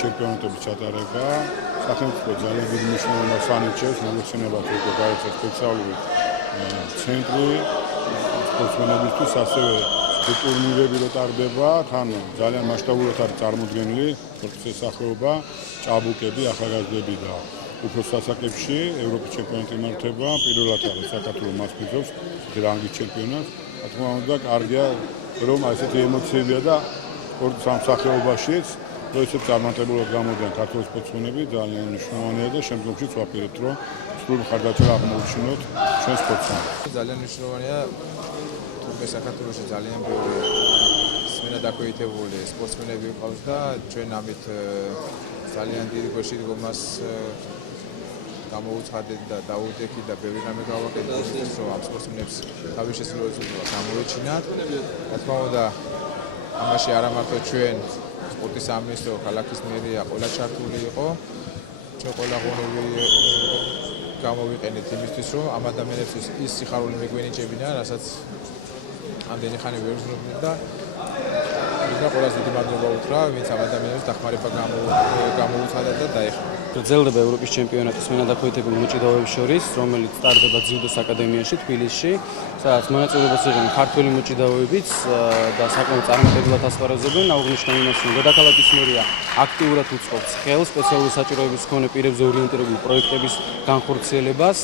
ჩემპიონატების ჩატარება სახელმწიფო ძალიან დიდ მნიშვნელობას ანიჭებს მოგეხსენებათ უკვე გაერთიანებული სპეციალური ცენტრი სპორტსმენებისთვის ასევე ტურნირები რო ტარდება თან ძალიან მასშტაბურად არის წარმოდგენილი სპორტის სახეობა ჭაბუკები ახალგაზრდები და უფრო სასაკებში ევროპის ჩემპიონატი იმართება პირველად არის საქართველოს მასპინძელს რანგის ჩემპიონატს რა თქმა უნდა კარგია რომ ასეთი ემოციებია და სპორტის სამსახეობაშიც როდესაც წარმატებულად გამოდიან ქართული სპორტსმენები ძალიან მნიშვნელოვანია და შემდგომშიც ვაპირებთ რომ სრულ მხარდაჭერა აღმოუჩინოთ ჩვენ სპორტსმენებს. ძალიან მნიშვნელოვანია თუმცა საქართველოში ძალიან ბევრი სმენა დაქვეითებული სპორტსმენები ყავს და ჩვენ ამით ძალიან დიდი გვერდში დგომას გამოუცხადეთ და დაუდექით და ბევრი რამე გავაკეთეთ რომ ამ სპორტსმენებს თავის შესაძლებლობა გამოეჩინათ. რა თქმა უნდა ამაში არა მარტო ჩვენ სპორტის სამინისტრო ქალაქის მერია ყველა ჩართული იყო. ჩვენ ყველა ღონები გამოვიყენეთ იმისთვის, რომ ამ ადამიანებისთვის ის სიხარული მიგვენიჭებინა, რასაც ამდენი ხანი ვერ ვზრუნავდნენ და ყველაზე დიდი მადლობა უთხრა, ვინც ამ ადამიანებს დახმარება გამოუცხადა და დაეხმარა. გრძელდება ევროპის ჩემპიონატის მენადაქვეითებელ მოჭიდავეებს შორის, რომელიც სტარტდება ძიუდოს აკადემიაში თბილისში, სადაც მონაწილეობას იღებენ ქართველი მოჭიდავეებიც და საკმაოდ წარმატებულად ასპარეზობენ. აუღნიშნავ იმას, რომ დედაქალაქის მერია აქტიურად უწყობს ხელს სპეციალური საჭიროების მქონე პირებზე ორიენტირებული პროექტების განხორციელებას.